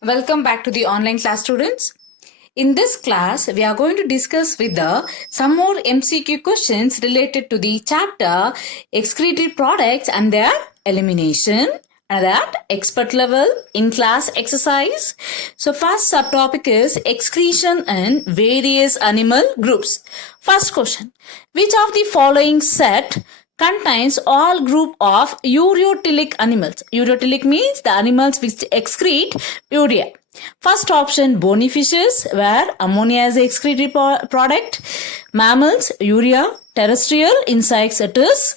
Welcome back to the online class, students. In this class, we are going to discuss with some more MCQ questions related to the chapter excretory products and their elimination, and that expert level in class exercise. So first subtopic is excretion in various animal groups. First question, which of the following set contains all group of ureotylic animals? Ureotylic means the animals which excrete urea. First option, bony fishes, where ammonia is the excretory product. Mammals, urea. Terrestrial insects, it is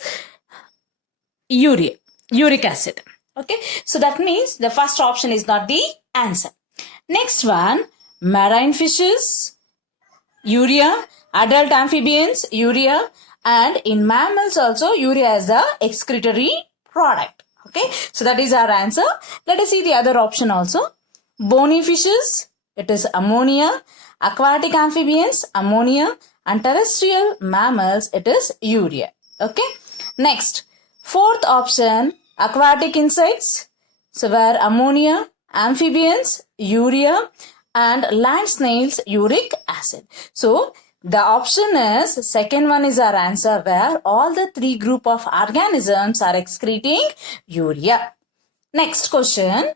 uric acid. Okay, so that means the first option is not the answer. Next one, marine fishes, urea. Adult amphibians, urea. And in mammals also, urea is the excretory product. Okay, so that is our answer. Let us see the other option also. Bony fishes, it is ammonia. Aquatic amphibians, ammonia. And terrestrial mammals, it is urea. Okay, next, fourth option, aquatic insects, so where ammonia, amphibians, urea, and land snails, uric acid. So the option is, second one is our answer, where all the three group of organisms are excreting urea. Next question.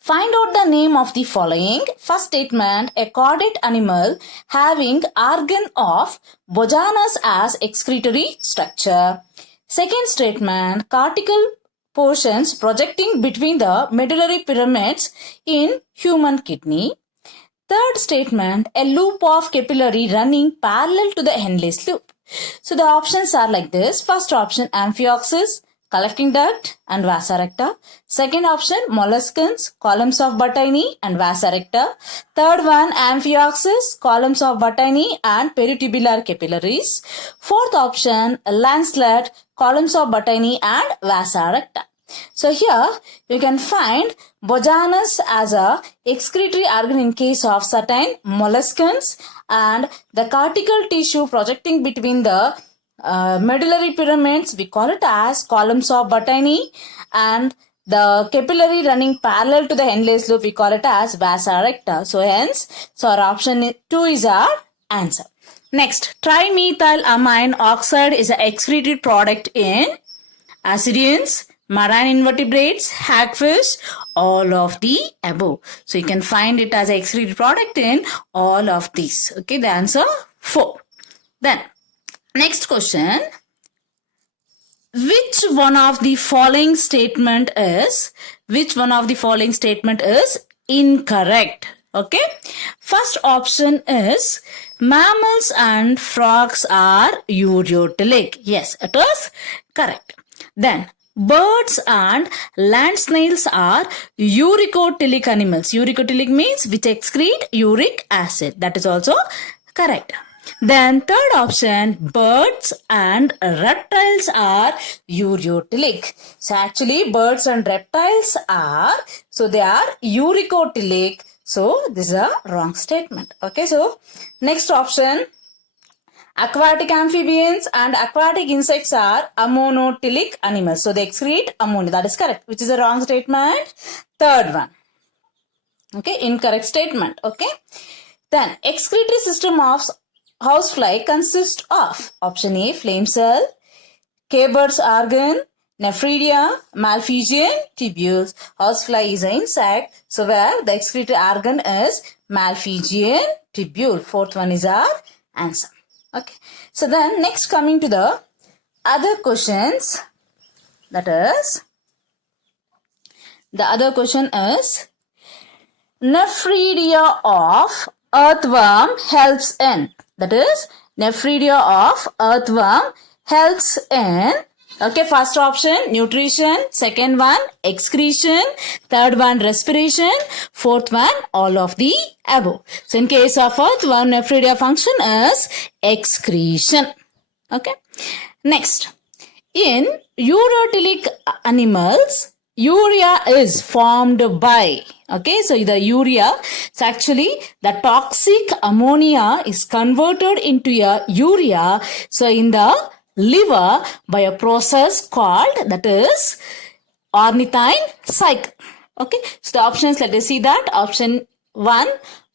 Find out the name of the following. First statement, a chordate animal having organ of Bojanus as excretory structure. Second statement, cortical portions projecting between the medullary pyramids in human kidney. Third statement, a loop of capillary running parallel to the Henle's loop. So the options are like this. First option, Amphioxus, collecting duct and vasa recta. Second option, molluscans, columns of Botany and vasa recta. Third one, Amphioxus, columns of Botany and peritubular capillaries. Fourth option, lancelet, columns of Botany and vasa recta. So here you can find Bojanus as a excretory organ in case of certain molluscans, and the cortical tissue projecting between the medullary pyramids, we call it as columns of Botany, and the capillary running parallel to the Henle's loop, we call it as vasa recta. So hence, our option 2 is our answer. Next, trimethylamine oxide is an excretory product in ascidians, marine invertebrates, hagfish, all of the above. So you can find it as an excretory product in all of these. Okay, the answer 4. Then, next question. Which one of the following statement is incorrect? Okay. First option is mammals and frogs are ureotylic. Yes, it is correct. Then, birds and land snails are uricotylic animals. Uricotylic means which excrete uric acid. That is also correct. Then third option, birds and reptiles are ureotylic. So actually birds and reptiles are, so they are uricotylic. So this is a wrong statement. Okay, so next option, aquatic amphibians and aquatic insects are ammonotylic animals. So they excrete ammonia. That is correct, which is a wrong statement. Third one. Okay, incorrect statement. Okay. Then excretory system of housefly consists of option A, flame cell, K-bird's organ, nephridia, malphigian tubules. Housefly is an insect, so where the excretory organ is malphigian tubule. Fourth one is our answer. Okay, so then next coming to the other questions, that is, the other question is, nephridia of earthworm helps in, that is, nephridia of earthworm helps in, okay, first option, nutrition. Second one, excretion. Third one, respiration. Fourth one, all of the above. So in case of earthworm, nephridia function is excretion. Okay. Next, in ureotylic animals, urea is formed by, okay, so the urea, so actually the toxic ammonia is converted into a urea, so in the liver by a process called, that is, ornithine cycle. Okay, so the options, let us see that. Option 1,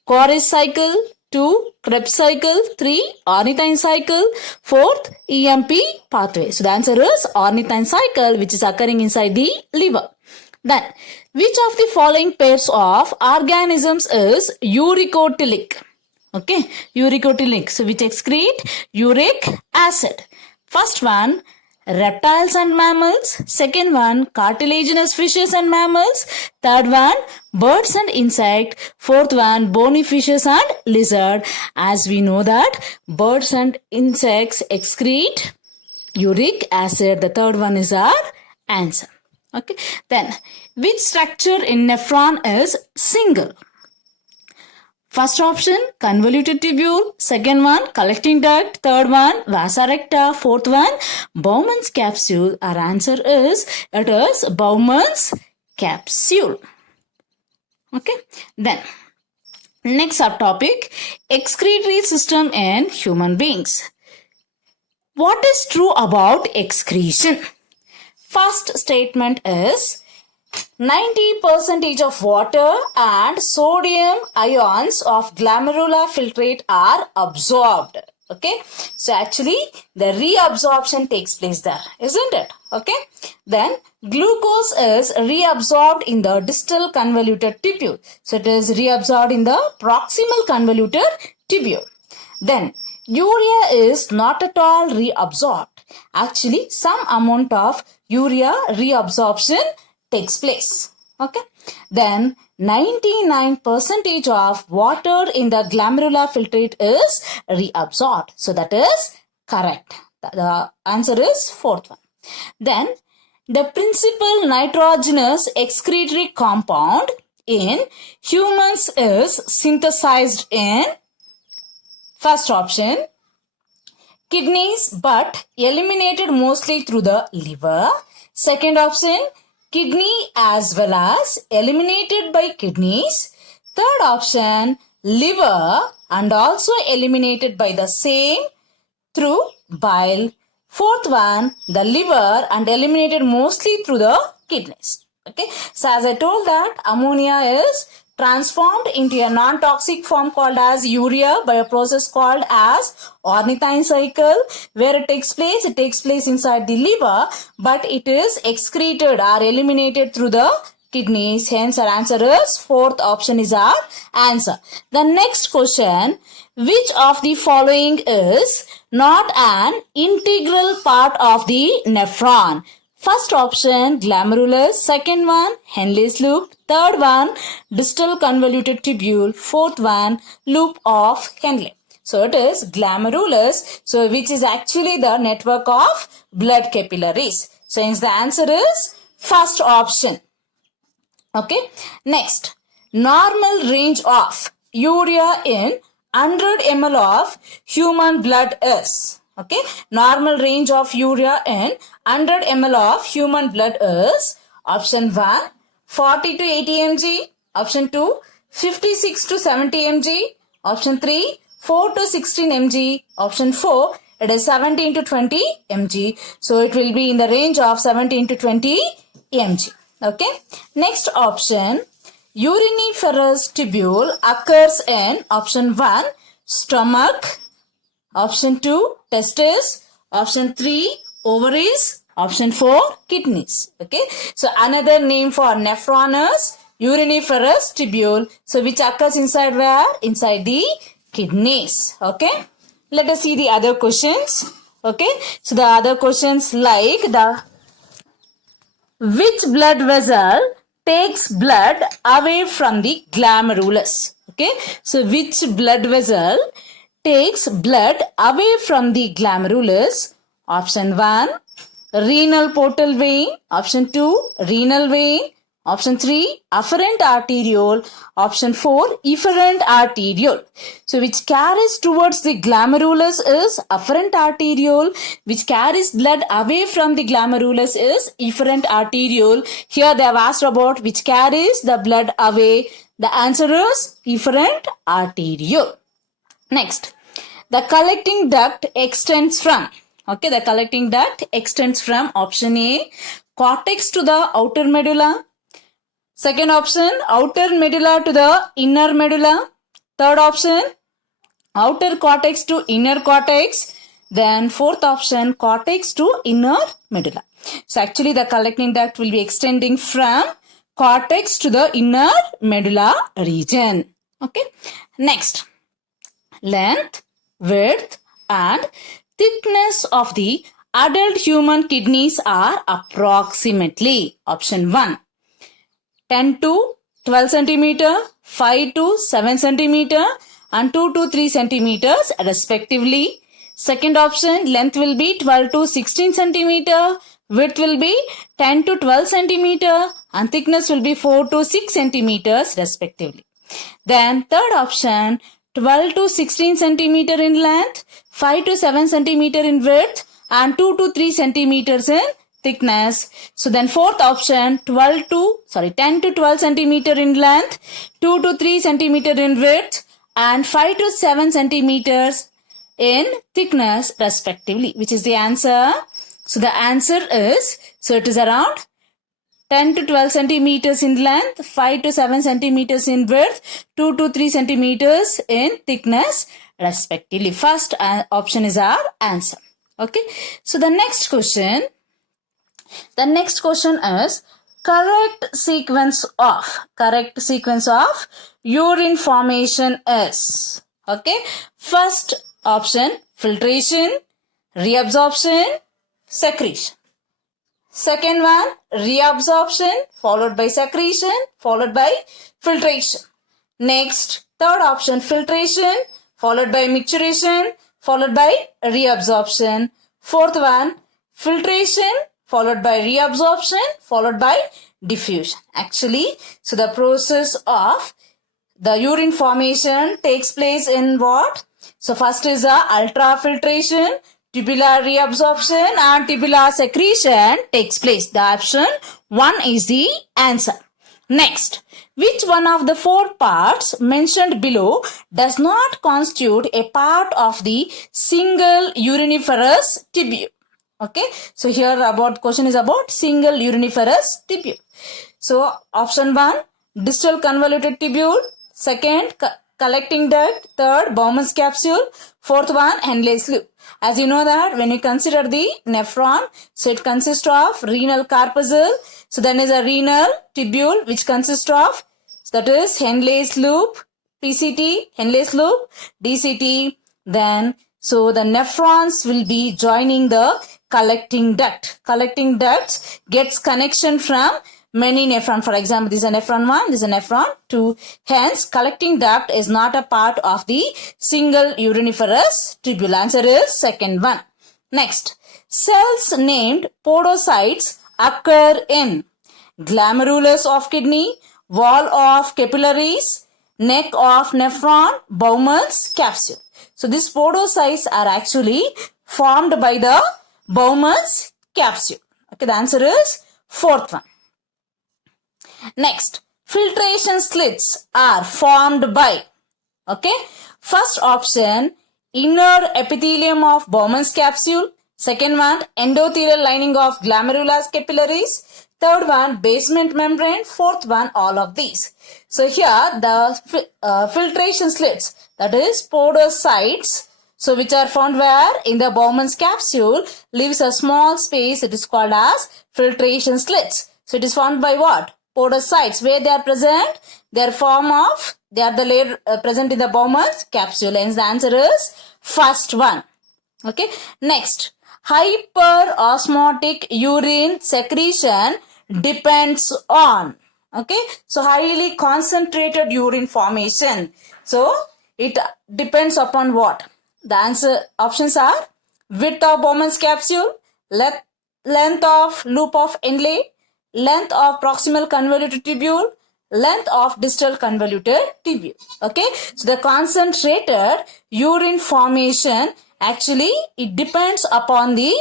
Cori's cycle. 2, Krebs cycle. 3, ornithine cycle. 4th, EMP pathway. So the answer is ornithine cycle, which is occurring inside the liver. Then, which of the following pairs of organisms is uricotilic? Okay, uricotilic. So which excrete uric acid? First one, reptiles and mammals. Second one, cartilaginous fishes and mammals. Third one, birds and insect. Fourth one, bony fishes and lizard. As we know that birds and insects excrete uric acid. The third one is our answer. Okay. Then, which structure in nephron is single? First option, convoluted tubule. Second one, collecting duct. Third one, vasa recta. Fourth one, Bowman's capsule. Our answer is, it is Bowman's capsule. Okay. Then, next subtopic, excretory system in human beings. What is true about excretion? First statement is 90% of water and sodium ions of glomerular filtrate are absorbed. Okay. So actually the reabsorption takes place there, isn't it? Okay. Then glucose is reabsorbed in the distal convoluted tubule. So it is reabsorbed in the proximal convoluted tubule. Then urea is not at all reabsorbed. Actually, some amount of urea reabsorption takes place. Okay. Then 99% of water in the glomerular filtrate is reabsorbed. So that is correct. The answer is fourth one. Then the principal nitrogenous excretory compound in humans is synthesized in first option, kidneys, but eliminated mostly through the liver. Second option, kidney as well as eliminated by kidneys. Third option, liver and also eliminated by the same through bile. Fourth one, the liver and eliminated mostly through the kidneys. Okay. So as I told that ammonia is transformed into a non-toxic form called as urea by a process called as ornithine cycle. Where it takes place inside the liver, but it is excreted or eliminated through the kidneys. Hence our answer is fourth option is our answer. The next question, which of the following is not an integral part of the nephron? First option, glomerulus. Second one, Henle's loop. Third one, distal convoluted tubule. Fourth one, loop of Henle. So it is glomerulus, so which is actually the network of blood capillaries. So hence the answer is first option. Okay. Next, normal range of urea in 100 ml of human blood is. Okay. Normal range of urea in 100 ml of human blood is option 1, 40 to 80 mg. Option 2, 56 to 70 mg. Option 3, 4 to 16 mg. Option 4, it is 17 to 20 mg. So it will be in the range of 17 to 20 mg. Okay. Next option, uriniferous tubule occurs in option 1, stomach. Option 2, testes. Option 3, ovaries. Option 4, kidneys. Okay. So another name for nephron is uriniferous tubule. So which occurs inside where? Inside the kidneys. Okay. Let us see the other questions. Okay. So the other questions like which blood vessel takes blood away from the glomerulus? Okay. So which blood vessel takes blood away from the glomerulus? Option 1, renal portal vein. Option 2, renal vein. Option 3, afferent arteriole. Option 4, efferent arteriole. So which carries towards the glomerulus is afferent arteriole. Which carries blood away from the glomerulus is efferent arteriole. Here they have asked about which carries the blood away. The answer is efferent arteriole. Next, the collecting duct extends from. Okay, the collecting duct extends from option A, cortex to the outer medulla. Second option, outer medulla to the inner medulla. Third option, outer cortex to inner cortex. Then fourth option, cortex to inner medulla. So actually the collecting duct will be extending from cortex to the inner medulla region. Okay. Next, length, width and thickness of the adult human kidneys are approximately option 1, 10 to 12 centimeter, 5 to 7 centimeter and 2 to 3 centimeters respectively. Second option, length will be 12 to 16 centimeter, width will be 10 to 12 centimeter and thickness will be 4 to 6 centimeters respectively. Then third option, 12 to 16 centimeter in length, 5 to 7 centimeter in width and 2 to 3 centimeters in thickness. So then fourth option, 10 to 12 centimeter in length, 2 to 3 centimeter in width and 5 to 7 centimeters in thickness respectively. Which is the answer? So the answer is, so it is around 10 to 12 centimeters in length, 5 to 7 centimeters in width, 2 to 3 centimeters in thickness respectively. First option is our answer. Okay. So the next question is correct sequence of urine formation is. Okay. First option, filtration, reabsorption, secretion. Second one, reabsorption followed by secretion followed by filtration. Next, third option, filtration followed by micturition followed by reabsorption. Fourth one, filtration followed by reabsorption followed by diffusion. Actually, so the process of the urine formation takes place in what? So first is the ultrafiltration, tubular reabsorption and tubular secretion takes place. The option 1 is the answer. Next, which one of the 4 parts mentioned below does not constitute a part of the single uriniferous tubule? Okay, so here question is about single uriniferous tubule. So option 1, distal convoluted tubule. Second, collecting duct. Third, Bowman's capsule. Fourth one, Henle's loop. As you know that when you consider the nephron, so it consists of renal corpuscle. So then is a renal tubule which consists of, so that is Henle's loop, PCT, Henle's loop, DCT. Then, so the nephrons will be joining the collecting duct. Collecting duct gets connection from many nephron. For example, this is a nephron 1, this is a nephron 2. Hence, collecting duct is not a part of the single uriniferous tubule. Answer is second one. Next, cells named podocytes occur in glomerulus of kidney, wall of capillaries, neck of nephron, Bowman's capsule. So these podocytes are actually formed by the Bowman's capsule. Okay, the answer is fourth one. Next, filtration slits are formed by, okay, first option, inner epithelium of Bowman's capsule. Second one, endothelial lining of glomerulus capillaries. Third one, basement membrane. Fourth one, all of these. So here the filtration slits, that is podocytes, so which are found where? In the Bowman's capsule, leaves a small space. It is called as filtration slits. So it is formed by what? Podocytes. Where they are present? They are the layer present in the Bowman's capsule. Hence the answer is first one. Okay. Next, hyperosmotic urine secretion depends on, okay, so highly concentrated urine formation. So it depends upon what? The answer options are width of Bowman's capsule, length of loop of Henle, length of proximal convoluted tubule, length of distal convoluted tubule. Okay, so the concentrated urine formation, actually it depends upon the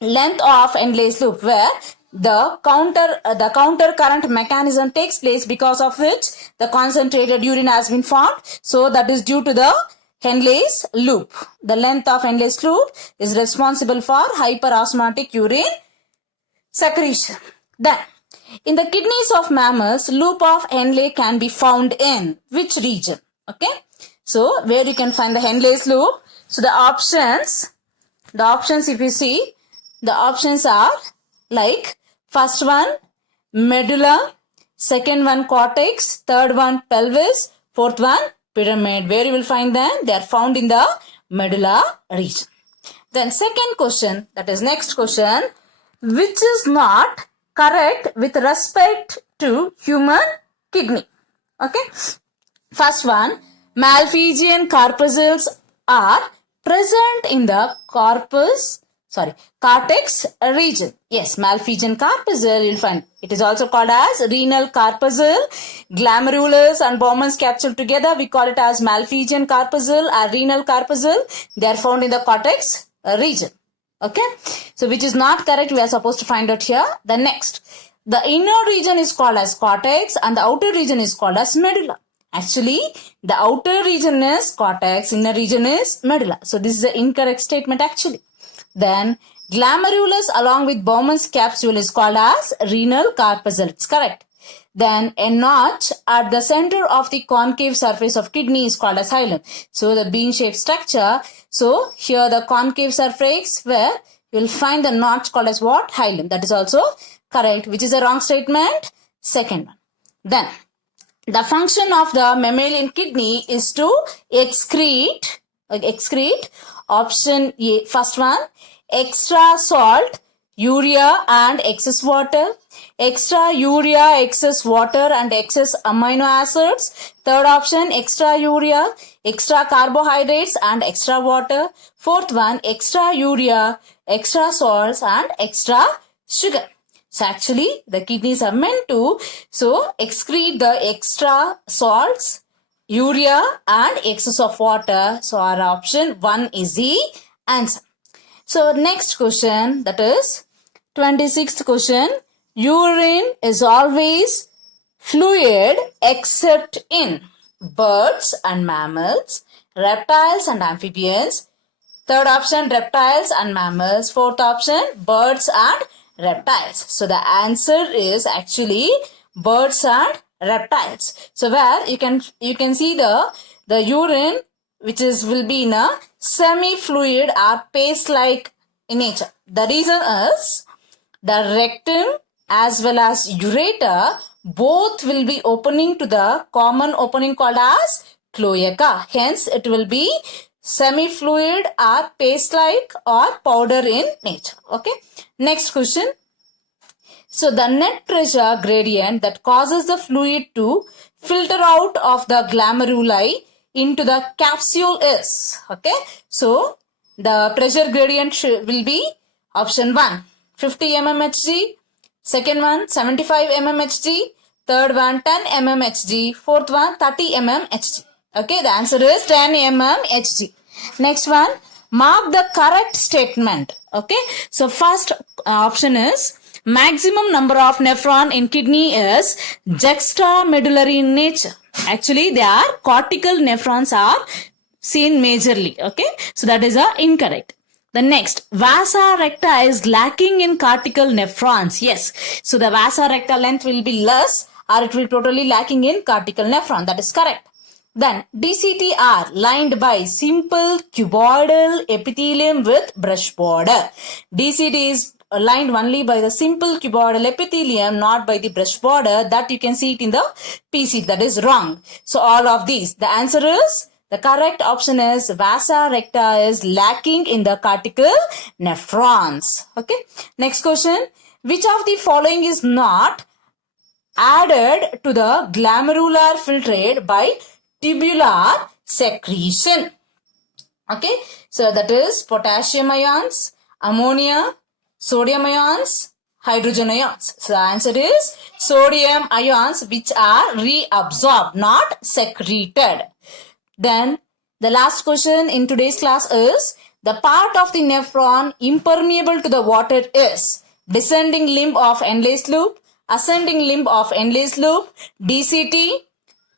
length of Henle's loop, where the counter current mechanism takes place, because of which the concentrated urine has been formed. So that is due to the Henle's loop. The length of Henle's loop is responsible for hyperosmotic urine secretion. Then In the kidneys of mammals, loop of Henle can be found in which region? Okay. So, where you can find the Henle's loop? So, the options if you see, the options are like first one, medulla, second one, cortex, third one, pelvis, fourth one, pyramid. Where you will find them? They are found in the medulla region. Then second question, that is next question, which is not correct with respect to human kidney? Okay. First one, Malpighian corpuscles are present in the cortex region. Yes, Malpighian corpuscle you'll find. It is also called as renal corpuscle. Glomerulus and Bowman's capsule together, we call it as Malpighian corpuscle or renal corpuscle. They are found in the cortex region. Okay. So, which is not correct, we are supposed to find out here. The next, the inner region is called as cortex and the outer region is called as medulla. Actually, the outer region is cortex, inner region is medulla. So, this is an incorrect statement actually. Then, glomerulus along with Bowman's capsule is called as renal corpuscle. It's correct. Then, a notch at the center of the concave surface of kidney is called as hilum. So, the bean-shaped structure. So, here the concave surface where you will find the notch called as what? Hilum. That is also correct. Which is a wrong statement? Second one. Then, the function of the mammalian kidney is to excrete. Option A, first one, extra salt, urea and excess water. Extra urea, excess water and excess amino acids. Third option, extra urea, extra carbohydrates and extra water. Fourth one, extra urea, extra salts and extra sugar. So actually the kidneys are meant to excrete the extra salts, urea and excess of water. So our option 1 is the answer. So next question, that is 26th question. Urine is always fluid except in birds and mammals, reptiles and amphibians. Third option, reptiles and mammals. Fourth option, birds and reptiles. So the answer is actually birds and reptiles. So where you can see the urine which will be in a semi-fluid or paste-like in nature. The reason is the rectum as well as ureter both will be opening to the common opening called as cloaca. Hence it will be semi-fluid or paste-like or powder in nature. Okay. Next question. So the net pressure gradient that causes the fluid to filter out of the glomeruli into the capsule is, okay. So the pressure gradient will be option 1, 50 mmHg. Second one, 75 mmHg. Third one, 10 mmHg. Fourth one, 30 mmHg. Okay, the answer is 10 mmHg. Next one, mark the correct statement. Okay, so first option is maximum number of nephron in kidney is juxtamedullary in nature. Actually, their cortical nephrons are seen majorly. Okay, so that is incorrect. The next, vasa recta is lacking in cortical nephrons. Yes, so the vasa recta length will be less or it will totally lacking in cortical nephron. That is correct. Then DCT are lined by simple cuboidal epithelium with brush border. DCT is lined only by the simple cuboidal epithelium, not by the brush border. That you can see it in the PC. That is wrong. So all of these, the answer is, the correct option is vasa recta is lacking in the cortical nephrons. Okay. Next question. Which of the following is not added to the glomerular filtrate by tubular secretion? Okay. So that is potassium ions, ammonia, sodium ions, hydrogen ions. So the answer is sodium ions, which are reabsorbed, not secreted. Then the last question in today's class is, the part of the nephron impermeable to the water is descending limb of Henle's loop, ascending limb of Henle's loop, DCT,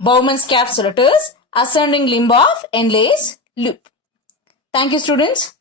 Bowman's capsule. It is ascending limb of Henle's loop. Thank you, students.